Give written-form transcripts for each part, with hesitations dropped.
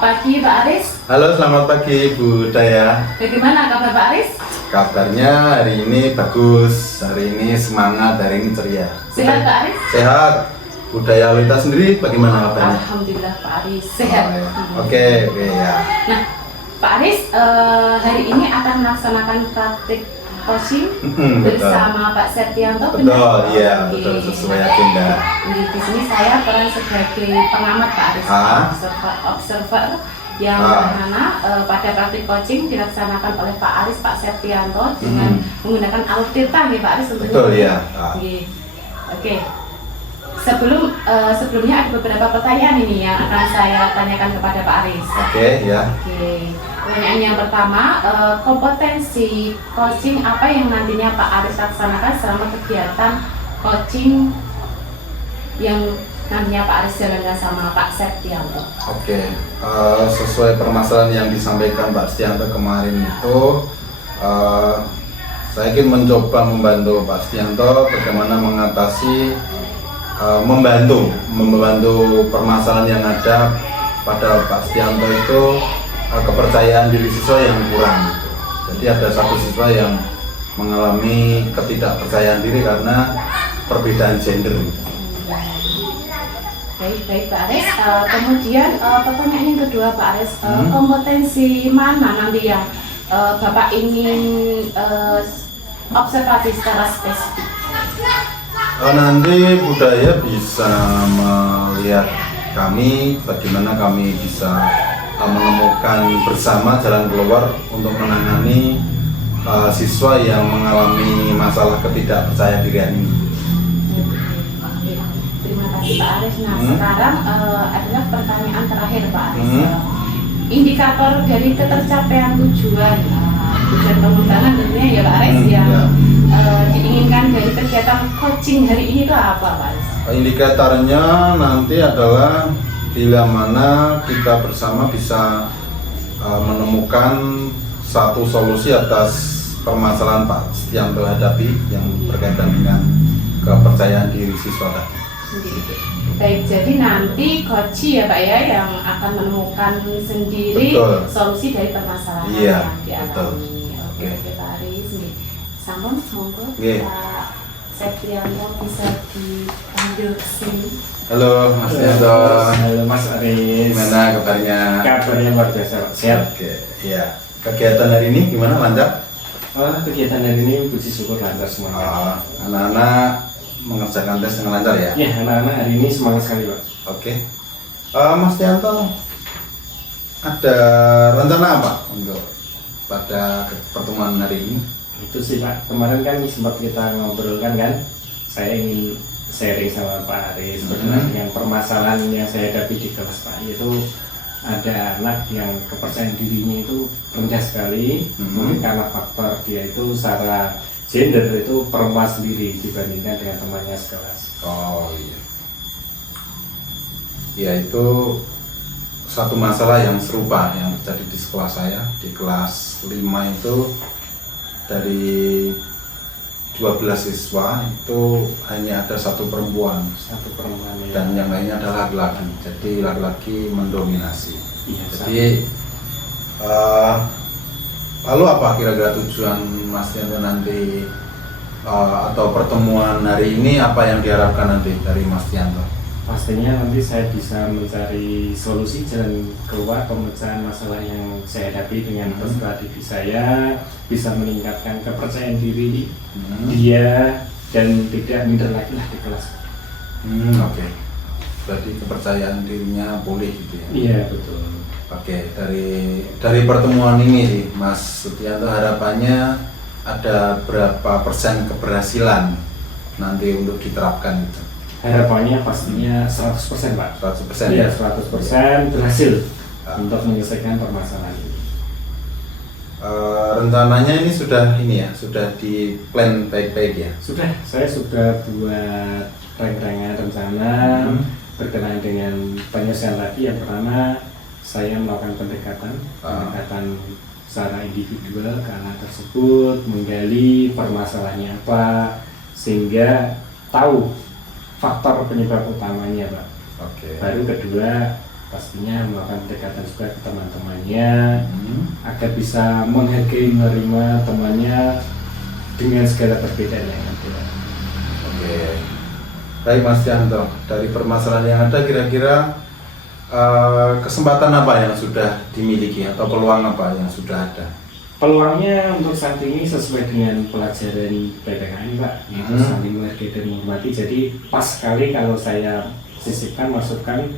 pagi Pak Aris. Halo, selamat pagi Bu Daya. Bagaimana kabar Pak Aris? Kabarnya hari ini bagus, hari ini semangat, hari ini ceria. Sehat Pak Aris? Sehat. Bu Daya Lita sendiri bagaimana kabarnya? Alhamdulillah Pak Aris sehat. Oh, ya. Oke ya. Nah Pak Aris, hari ini akan melaksanakan praktik coaching bersama Pak Septianto. Betul, iya, Oke. betul sesuai agenda. Di sini saya peran sebagai pengamat Pak Aris, observer yang mana pada praktik coaching dilaksanakan oleh Pak Aris, Pak Septianto dengan menggunakan alat tirta nih Pak Aris tentunya. Betul ya. Oke. Sebelumnya ada beberapa pertanyaan ini yang akan saya tanyakan kepada Pak Aris. Oke ya. Oke. Pertanyaan yang pertama, kompetensi coaching apa yang nantinya Pak Aris laksanakan selama kegiatan coaching yang nantinya Pak Aris jalankan sama Pak Septianto? Oke, sesuai permasalahan yang disampaikan Pak Septianto kemarin itu, saya ingin mencoba membantu Pak Septianto bagaimana mengatasi, membantu permasalahan yang ada pada Pak Septianto itu, kepercayaan diri siswa yang kurang gitu. Jadi ada satu siswa yang mengalami ketidakpercayaan diri karena perbedaan gender gitu. Baik Pak Aris. Kemudian pertanyaan yang kedua Pak Aris, kompetensi mana nanti yang Bapak ingin observasi secara spesifik? Nanti budaya bisa melihat kami bagaimana kami bisa menemukan bersama jalan keluar untuk menangani siswa yang mengalami masalah ketidakpercayaan dirian ini. Terima kasih Pak Aris. Nah sekarang adalah pertanyaan terakhir Pak Aris. Indikator dari ketercapaian tujuan pengembangan tentunya ya Pak Aris yang diinginkan dari kegiatan coaching hari ini itu apa Pak Aris? Indikatornya nanti adalah bila mana kita bersama bisa menemukan satu solusi atas permasalahan Pak Septianto hadapi yang berkaitan dengan kepercayaan diri siswa tadi. Baik, jadi nanti coach ya Pak ya yang akan menemukan sendiri solusi dari permasalahan yang dialami. Oke Pak Aris, sampun monggo Pak Septianto bisa dipanggil ke sini. Halo Mas Septianto. Halo Mas Aris. Gimana kabarnya? Kabarnya luar biasa, sehat. Oke, iya. Kegiatan hari ini gimana, lancar? Kegiatan hari ini puji syukur lancar semua. Anak-anak mengerjakan tes dengan lancar ya? Iya, anak-anak hari ini semangat sekali Pak. Oke. Mas Septianto, ada rencana apa untuk pada pertemuan hari ini? Itu sih Pak, kemarin kan sempat kita ngobrolkan kan, saya ingin sharing sama Pak Aris berkenaan dengan permasalahan yang saya hadapi di kelas Pak, yaitu ada anak yang kepercayaan dirinya itu rendah sekali, mungkin karena faktor dia itu secara gender itu perempuan sendiri dibandingkan dengan temannya sekelas. Oh iya. Ya itu satu masalah yang serupa yang terjadi di sekolah saya, di kelas 5 itu dari 12 siswa itu hanya ada satu perempuan Ya. Dan yang lainnya adalah laki-laki, jadi laki-laki mendominasi. Iya, Jadi lalu apa kira-kira tujuan Mas Septianto nanti atau pertemuan hari ini, apa yang diharapkan nanti dari Mas Septianto? Pastinya nanti saya bisa mencari solusi jalan keluar pemecahan masalah yang saya hadapi dengan peserta didik saya, bisa meningkatkan kepercayaan diri dia dan tidak minder lagi lah di kelas. Oke. Berarti kepercayaan dirinya boleh gitu ya? Iya betul. Oke, dari pertemuan ini sih Mas Septianto harapannya ada berapa persen keberhasilan nanti untuk diterapkan itu? Harapannya pastinya 100% Pak. 100% ya? ya? 100% berhasil untuk menyelesaikan permasalahan ini. Rencananya ini sudah di plan baik-baik ya? Sudah, saya sudah buat rangkaian rencana berkenaan dengan penyelesaian tadi. Yang pertama saya melakukan pendekatan secara individual ke anak tersebut, menggali permasalahannya apa sehingga tahu faktor penyebab utamanya Pak. Oke. Baru kedua pastinya melakukan pendekatan juga ke teman-temannya agar bisa menghargai, menerima temannya dengan segala perbedaan yang ada. Oke, baik Mas Tianto, dari permasalahan yang ada kira-kira kesempatan apa yang sudah dimiliki atau peluang apa yang sudah ada? Peluangnya untuk saat ini sesuai dengan pelajaran PPKN Pak, itu saling menghargai dan menghormati. Jadi pas sekali kalau saya sisipkan, masukkan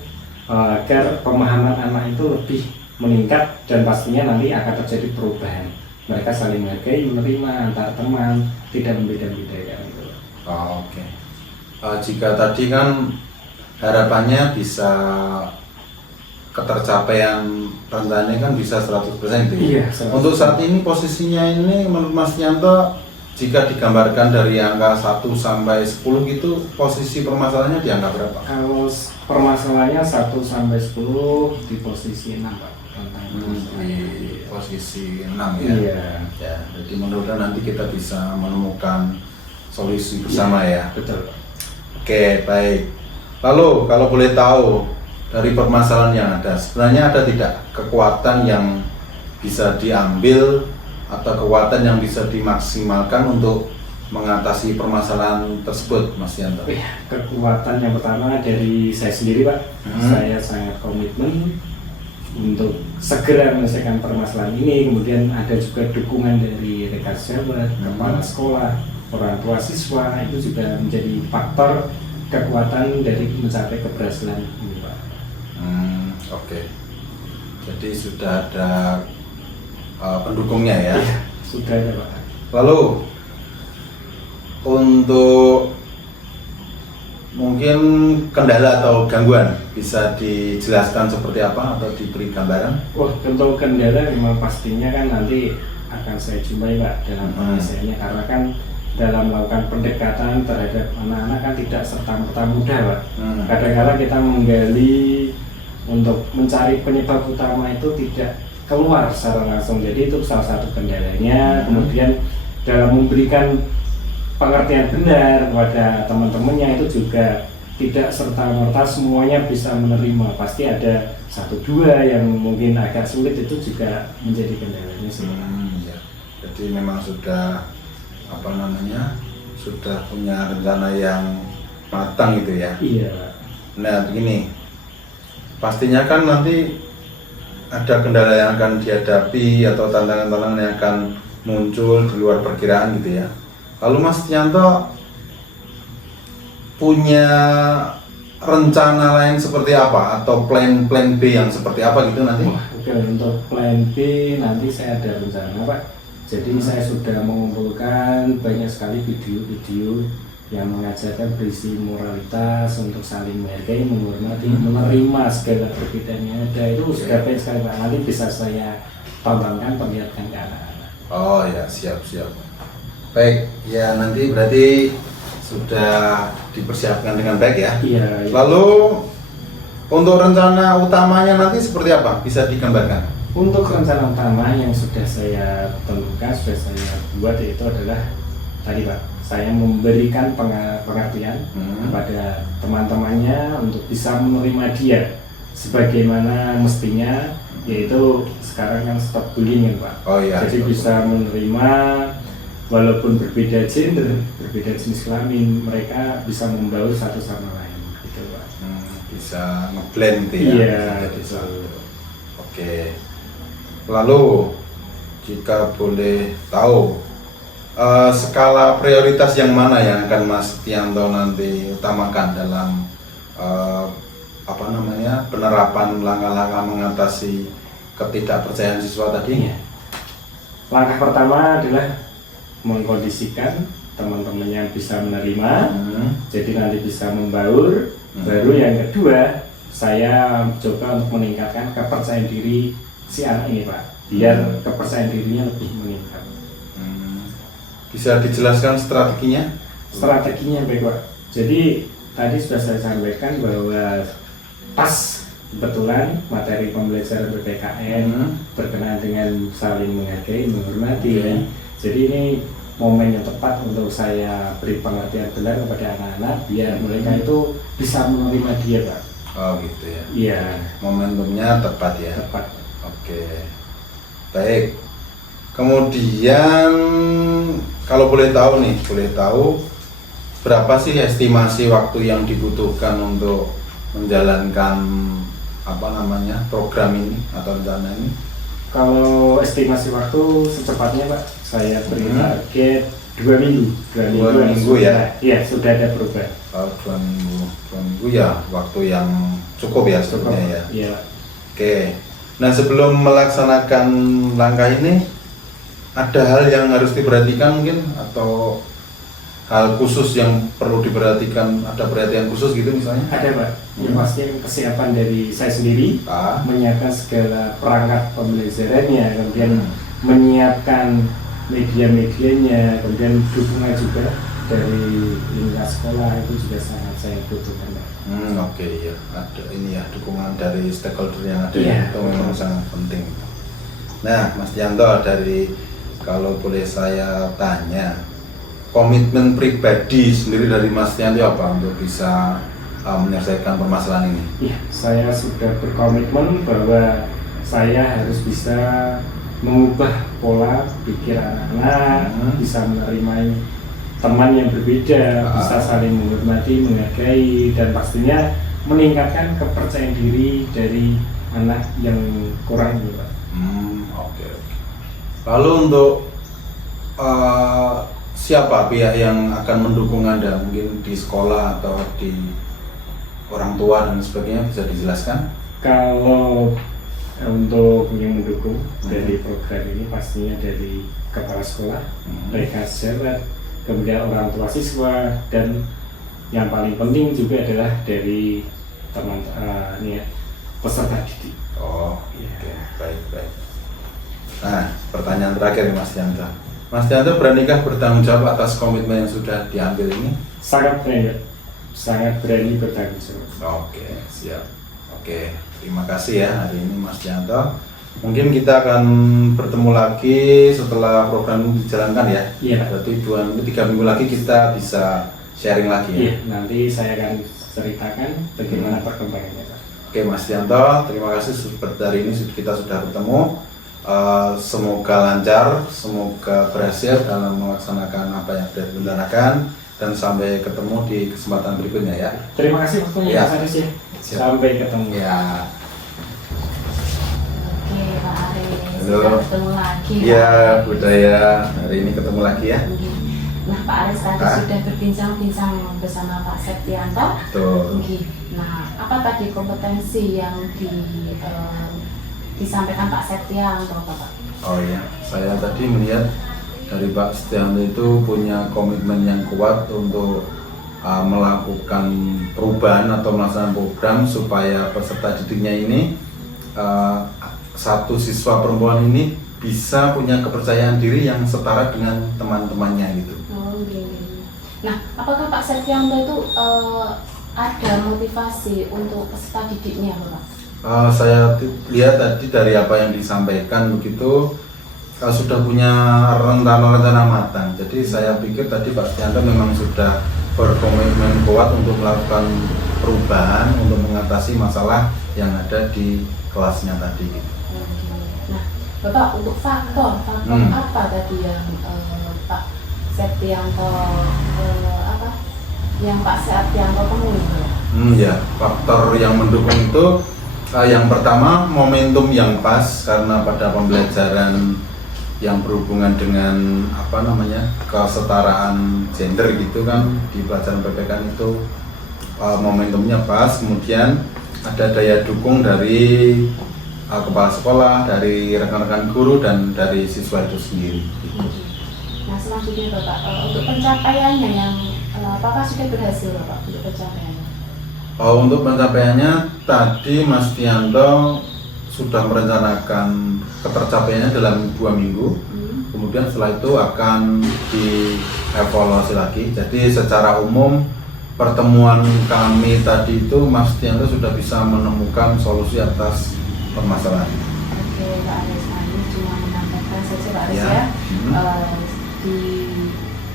agar pemahaman anak itu lebih meningkat dan pastinya nanti akan terjadi perubahan. Mereka saling menghargai, menerima antar teman, tidak membeda-bedakan itu. Oh, oke. Jika tadi kan harapannya bisa ketercapaian rencananya kan bisa 100% itu. Iya, 100%. Untuk saat ini posisinya ini menurut Mas Tianto, jika digambarkan dari angka 1 sampai 10 gitu, posisi permasalahannya di angka berapa? Kalau permasalahannya 1 sampai 10 di posisi 6 Pak. Di posisi 6 ya. Iya. Ya, jadi mudah-mudahan nanti kita bisa menemukan solusi bersama ya. Betul Pak. Oke, baik. Lalu kalau boleh tahu dari permasalahan yang ada, sebenarnya ada tidak kekuatan yang bisa diambil atau kekuatan yang bisa dimaksimalkan untuk mengatasi permasalahan tersebut, Mas Tianto? Kekuatan yang pertama dari saya sendiri Pak, saya sangat komitmen untuk segera menyelesaikan permasalahan ini. Kemudian ada juga dukungan dari rekan sahabat, kepala sekolah, orang tua siswa, itu juga menjadi faktor kekuatan dari mencapai keberhasilan ini Pak. Oke. Jadi sudah ada pendukungnya ya? Sudah ada Pak. Lalu untuk mungkin kendala atau gangguan bisa dijelaskan seperti apa atau diberi gambaran? Wah, untuk kendala memang pastinya kan nanti akan saya jumpai Pak dalam penyelesaiannya, karena kan dalam melakukan pendekatan terhadap anak-anak kan tidak serta-merta mudah Pak. Kadang-kadang kita menggali untuk mencari penyebab utama itu tidak keluar secara langsung, jadi itu salah satu kendalanya. Kemudian dalam memberikan pengertian benar kepada teman-temannya itu juga tidak serta-merta semuanya bisa menerima, pasti ada 1-2 yang mungkin agak sulit, itu juga menjadi kendalanya sih. Ya. Jadi memang sudah sudah punya rencana yang matang gitu ya? Iya. Nah begini, pastinya kan nanti ada kendala yang akan dihadapi atau tantangan-tantangan yang akan muncul di luar perkiraan gitu ya. Lalu Mas Tianto punya rencana lain seperti apa atau plan B yang seperti apa gitu nanti? Oke, untuk plan B nanti saya ada rencana Pak. Jadi saya sudah mengumpulkan banyak sekali video-video yang mengajarkan berisi moralitas untuk saling menghargai, menghormati, menerima segala perbedaan yang ada. Itu sudah banyak sekali Pak. Nanti bisa saya tontonkan, perlihatkan ke anak-anak. Oh ya, siap. Baik, ya nanti berarti sudah dipersiapkan dengan baik ya? Iya. Lalu untuk rencana utamanya nanti seperti apa? Bisa digambarkan? Untuk rencana utama yang sudah saya tentukan, sudah saya buat, yaitu adalah tadi Pak, saya memberikan pengertian kepada teman-temannya untuk bisa menerima dia sebagaimana mestinya, yaitu sekarang yang stop bullying Pak. Oh iya. Jadi bisa menerima walaupun berbeda gender, berbeda jenis kelamin, mereka bisa membaur satu sama lain gitu Pak. Bisa ngeblend ya. Iya, bisa. Oke. Lalu jika boleh tahu skala prioritas yang mana yang akan Mas Tianto nanti utamakan dalam penerapan langkah-langkah mengatasi ketidakpercayaan siswa tadi? Langkah pertama adalah mengkondisikan teman-temannya bisa menerima, jadi nanti bisa membaur. Baru yang kedua, saya coba untuk meningkatkan kepercayaan diri si anak ini Pak, biar kepercayaan dirinya lebih meningkat. Bisa dijelaskan strateginya? Strateginya baik Pak. Jadi tadi sudah saya sampaikan bahwa pas kebetulan materi pembelajaran PPKN berkenaan dengan saling menghargai, menghormati ya. Jadi ini momen yang tepat untuk saya beri pengertian benar kepada anak-anak biar mereka itu bisa menerima dia Pak. Oh gitu ya. Iya. Momentumnya tepat ya. Tepat. Oke. Baik. Kemudian kalau boleh tahu berapa sih estimasi waktu yang dibutuhkan untuk menjalankan program ini atau rencana ini? Kalau estimasi waktu secepatnya Pak, saya beri target 2 minggu. 2 minggu ya? Iya, sudah ada perubahan. 2 minggu ya, waktu yang cukup ya sebetulnya ya. Iya. Oke. Nah sebelum melaksanakan langkah ini, ada hal yang harus diperhatikan mungkin atau hal khusus yang perlu diperhatikan, ada perhatian khusus gitu misalnya? Ada Pak, yang pasti kesiapan dari saya sendiri, menyiapkan segala perangkat pembelajarannya, kemudian menyiapkan media-medianya, kemudian dukungan juga dari lingkungan sekolah itu juga sangat saya butuhkan Pak. Oke ya, ada ini ya dukungan dari stakeholder yang ada Iya, itu memang sangat penting. Nah Mas Dianto, kalau boleh saya tanya, komitmen pribadi sendiri dari Mas Dianto apa untuk bisa menyelesaikan permasalahan ini? Iya, saya sudah berkomitmen bahwa saya harus bisa mengubah pola pikir anak-anak, bisa menerima teman yang berbeda, bisa saling menghormati, menghargai, dan pastinya meningkatkan kepercayaan diri dari anak yang kurang ini Pak. Oke. Lalu untuk siapa pihak yang akan mendukung Anda, mungkin di sekolah atau di orang tua dan sebagainya, bisa dijelaskan? Kalau untuk yang mendukung dari program ini pastinya dari kepala sekolah, mereka sahabat, kemudian orang tua siswa, dan yang paling penting juga adalah dari teman peserta didik. Oh, iya. Baik. Nah, pertanyaan terakhir Mas Dianto. Mas Dianto beranikah bertanggung jawab atas komitmen yang sudah diambil ini? Sangat berani bertanggung jawab. Oke, siap. Oke, terima kasih ya hari ini Mas Dianto. Mungkin kita akan bertemu lagi setelah program ini dijalankan ya. Iya. Berarti 2-3 minggu lagi kita bisa sharing lagi ya. Iya, nanti saya akan ceritakan bagaimana perkembangannya Pak. Oke Mas Dianto, terima kasih seperti hari ini kita sudah bertemu. Semoga lancar, semoga berhasil dalam melaksanakan apa yang sudah direncanakan, dan sampai ketemu di kesempatan berikutnya ya. Terima kasih waktunya Ya. Mas Aris ya. Sampai ketemu. Ya. Oke Pak Aris, Halo. sudah ketemu lagi. Iya, budaya hari ini ketemu lagi ya. Nah Pak Aris tadi sudah berbincang-bincang bersama Pak Septianto. Betul. Nah, apa tadi kompetensi yang disampaikan Pak Septianto Pak? Oh iya, saya tadi melihat dari Pak Septianto itu punya komitmen yang kuat untuk melakukan perubahan atau melaksanakan program supaya peserta didiknya ini, satu siswa perempuan ini bisa punya kepercayaan diri yang setara dengan teman-temannya gitu. Nah, apakah Pak Septianto itu ada motivasi untuk peserta didiknya Pak? Saya lihat tadi dari apa yang disampaikan begitu, sudah punya rencana-rencana matang. Jadi saya pikir tadi Pak Septianto memang sudah berkomitmen kuat untuk melakukan perubahan untuk mengatasi masalah yang ada di kelasnya tadi. Nah, Bapak, untuk faktor apa tadi yang Pak Septianto temui? Ya, faktor yang mendukung itu yang pertama momentum yang pas, karena pada pembelajaran yang berhubungan dengan kesetaraan gender gitu kan, di pelajaran PPK itu momentumnya pas. Kemudian ada daya dukung dari kepala sekolah, dari rekan-rekan guru, dan dari siswa itu sendiri. Nah selanjutnya Bapak, untuk pencapaiannya yang apakah sudah berhasil Bapak untuk pencapaiannya? Untuk pencapaiannya tadi Mas Dianto sudah merencanakan ketercapaiannya dalam 2 minggu. Kemudian setelah itu akan dievaluasi lagi. Jadi secara umum pertemuan kami tadi itu Mas Dianto sudah bisa menemukan solusi atas permasalahan. Oke Pak Aris, ini cuma menambahkan saja Pak Aris Ya. Di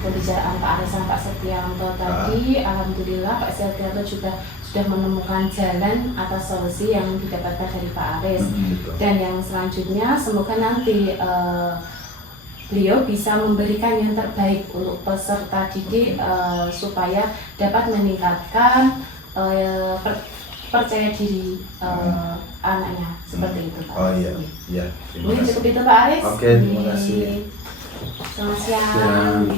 pembicaraan Pak Aris sama Pak Setianto tadi, alhamdulillah Pak Setianto juga sudah menemukan jalan atau solusi yang didapatkan dari Pak Aris. Dan yang selanjutnya semoga nanti beliau bisa memberikan yang terbaik untuk peserta didik supaya dapat meningkatkan percaya diri anaknya seperti itu Pak. Oh iya, iya. Ini cukup itu Pak Aris. Oke, terima kasih. Selamat siang.